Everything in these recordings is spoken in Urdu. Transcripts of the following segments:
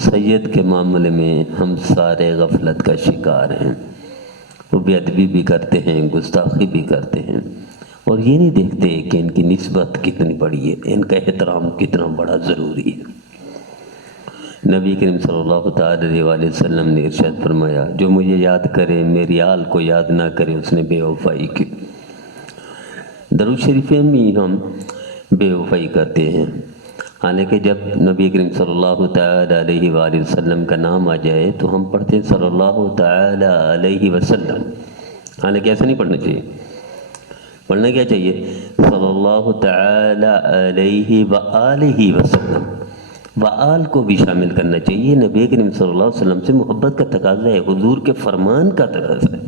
سید کے معاملے میں ہم سارے غفلت کا شکار ہیں۔ وہ بے ادبی بھی کرتے ہیں، گستاخی بھی کرتے ہیں، اور یہ نہیں دیکھتے کہ ان کی نسبت کتنی بڑی ہے، ان کا احترام کتنا بڑا ضروری ہے۔ نبی کریم صلی اللہ تعالی علیہ وآلہ وسلم نے ارشاد فرمایا، جو مجھے یاد کرے میری آل کو یاد نہ کرے اس نے بے وفائی کی۔ درود شریف میں ہم بے وفائی کرتے ہیں، حالانکہ جب نبی کریم صلی اللہ تعالی علیہ وآلہ وسلم کا نام آ جائے تو ہم پڑھتے ہیں صلی اللہ تعالی علیہ وسلم، حالانکہ ایسا نہیں پڑھنا چاہیے۔ پڑھنا کیا چاہیے؟ صلی اللہ تعالی علیہ وآلہ وسلم، وآل کو بھی شامل کرنا چاہیے۔ نبی کریم صلی اللہ علیہ وسلم سے محبت کا تقاضا ہے، حضور کے فرمان کا تقاضا ہے۔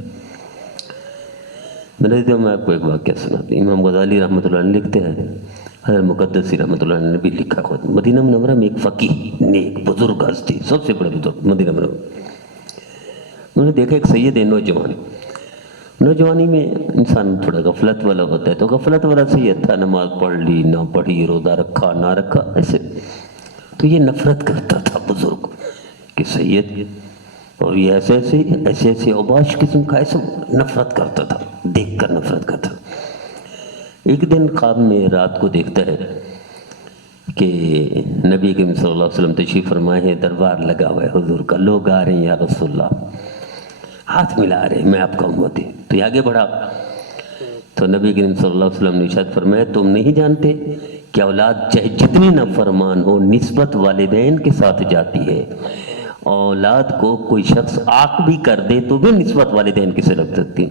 میں آپ کو ایک واقعہ سناتا ہوں۔ امام غزالی رحمۃ اللہ علیہ لکھتے ہیں، حضرت مقدسی رحمۃ اللہ علیہ نے بھی لکھا خود، مدینہ منورہ میں ایک فقیہ نیک بزرگ ہستی، سب سے بڑے بزرگ مدینہ منورہ، انہوں نے دیکھا ایک سید ہے نوجوانی میں انسان تھوڑا غفلت والا ہوتا ہے، تو غفلت والا سید تھا، نماز پڑھ لی نہ پڑھی، روزہ رکھا نہ رکھا، ایسے تو یہ نفرت کرتا تھا بزرگ کہ سید، اور یہ ایسے اوباش قسم کا ایسا نفرت کرتا تھا، دیکھ کر نفرت کرتا۔ ایک دن خواب میں رات کو دیکھتا ہے کہ نبی کریم صلی اللہ علیہ وسلم تشریف فرمائے ہیں، دربار لگا ہوا ہے حضور کا، لوگ آ رہے ہیں، یا رسول اللہ ہاتھ ملا رہے ہیں، میں آپ کا امتی۔ تو یہ آگے بڑھا تو نبی کریم صلی اللہ علیہ وسلم نے ارشاد فرمایا، تم نہیں جانتے کہ اولاد چاہے جتنی نافرمان ہو نسبت والدین کے ساتھ جاتی ہے، اولاد کو کوئی شخص آنکھ بھی کر دے تو بھی نسبت والدین کے سے لگ سکتی۔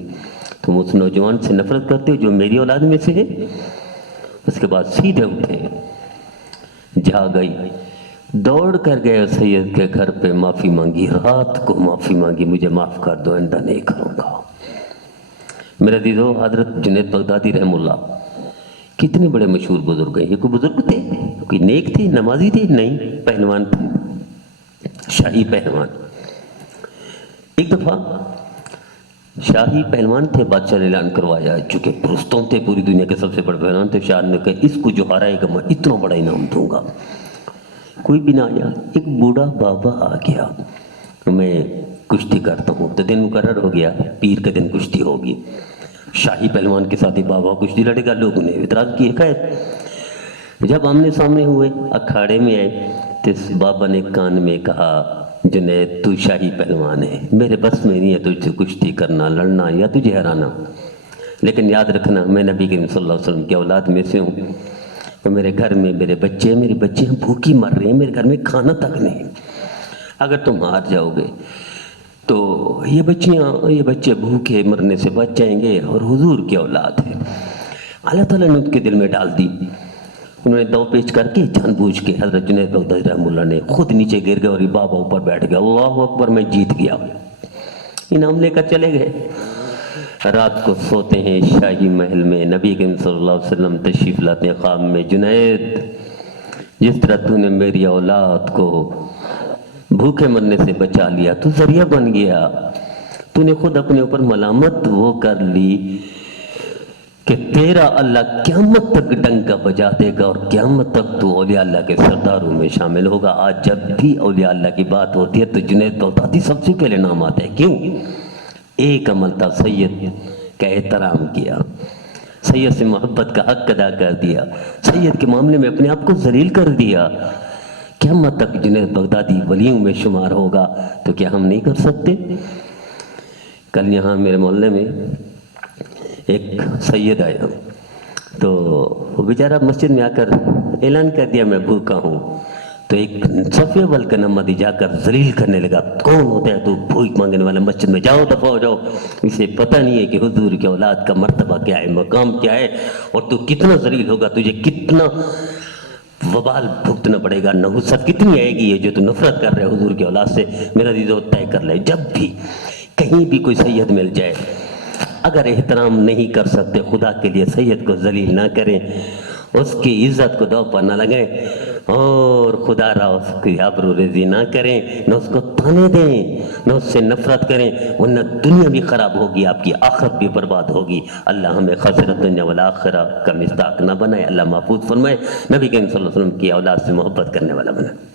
تم اس نوجوان سے نفرت کرتے ہو جو میری اولاد میں سے ہے؟ اس کے بعد سیدھے اٹھے، جا گئی، دوڑ کر گئے سید کے گھر پہ، معافی مانگی، رات کو معافی مانگی، مجھے معاف کر دو، آئندہ نہیں کروں گا۔ میرے عزیزو، حضرت جنید بغدادی رحم اللہ کتنے بڑے مشہور بزرگ ہیں۔ یہ کوئی بزرگ تھے، کوئی نیک تھے، نمازی تھے؟ نہیں، پہلوان تھے، شاہی پہلوان۔ ایک دفعہ شاہی پہلوان تھے، بادشاہ نے اعلان کروایا، چونکہ پرستوں تھے، پوری دنیا کے سب سے بڑے پہلوان تھے، شاہ نے کہا اس کو جو ہرائے گا میں اتنا بڑا انعام دوں گا۔ کوئی بھی نہ آیا، ایک بوڑھا بابا آ گیا، میں کشتی کرتا ہوں، تو دن مقرر ہو گیا، پیر کے دن کشتی ہوگی، شاہی پہلوان کے ساتھ ہی بابا کشتی لڑے گا۔ لوگوں نے اعتراض کیے، خیر جب آمنے سامنے ہوئے، اکھاڑے میں آئے، تو اس بابا نے کان میں کہا، جنید تو شاہی پہلوان ہے، میرے بس میں نہیں ہے تجھ سے کشتی کرنا، لڑنا یا تجھے ہرانا، لیکن یاد رکھنا میں نبی کریم صلی اللہ علیہ وسلم کی اولاد میں سے ہوں، تو میرے گھر میں میرے بچے بھوکی مر رہے ہیں، میرے گھر میں کھانا تک نہیں، اگر تم ہار جاؤ گے تو یہ بچے بھوکے مرنے سے بچ جائیں گے، اور حضور کی اولاد ہے۔ اللہ تعالیٰ نے ان کے دل میں ڈال دی، انہوں نے دو پیچ کر کے جان بوجھ کے حضرت جنید بغدادی رحمہ اللہ نے خود نیچے گر گئے، اور یہ بابا اوپر بیٹھ گیا، اللہ اکبر میں جیت گیا، انعام لے کر چلے گئے۔ رات کو سوتے ہیں شاہی محل میں، نبی کریم صلی اللہ علیہ وسلم تشریف لاتے ہیں خواب میں، جنید جس طرح تو نے میری اولاد کو بھوکے مرنے سے بچا لیا، تو ذریعہ بن گیا، تو نے خود اپنے اوپر ملامت وہ کر لی کہ تیرا اللہ قیامت تک ڈنکا بجا دے گا، اور قیامت تک تو اولیاء اللہ کے سرداروں میں شامل ہوگا۔ آج جب بھی اولیاء اللہ کی بات ہوتی ہے تو جنید بغدادی سب سے پہلے نام آتا ہے، کیوں؟ ایک عمل تھا، سید کا احترام کیا، سید سے محبت کا حق ادا کر دیا، سید کے معاملے میں اپنے آپ کو ذلیل کر دیا۔ قیامت تک جنید بغدادی ولیوں میں شمار ہوگا، تو کیا ہم نہیں کر سکتے؟ کل یہاں میرے محلے میں ایک سید آیا، تو وہ بیچارہ مسجد میں آ کر اعلان کر دیا میں بھوکا ہوں، تو ایک صف اول کا نمبر جا کر ذلیل کرنے لگا، کون ہوتا ہے تو بھوک مانگنے والا، مسجد میں جاؤ، دفعہ ہو جاؤ، اسے پتہ نہیں ہے کہ حضور کی اولاد کا مرتبہ کیا ہے، مقام کیا ہے، اور تو کتنا ذلیل ہوگا، تجھے کتنا وبال بھگتنا پڑے گا، نحوست کتنی آئے گی، یہ جو تو نفرت کر رہے حضور کی اولاد سے۔ میرا عزیزو طے کر لے، جب بھی کہیں بھی کوئی سید مل جائے، اگر احترام نہیں کر سکتے، خدا کے لیے سید کو ذلیل نہ کریں، اس کی عزت کو دو پر نہ لگیں، اور خدا را اس کی آبرو ریزی نہ کریں، نہ اس کو تانے دیں، نہ اس سے نفرت کریں، ورنہ دنیا بھی خراب ہوگی، آپ کی آخرت بھی برباد ہوگی۔ اللہ ہمیں خسرت دنیا والآخرہ کا مصداق نہ بنائے، اللہ محفوظ فرمائے، نبی کریم صلی اللہ علیہ وسلم کی اولاد سے محبت کرنے والا بنائے۔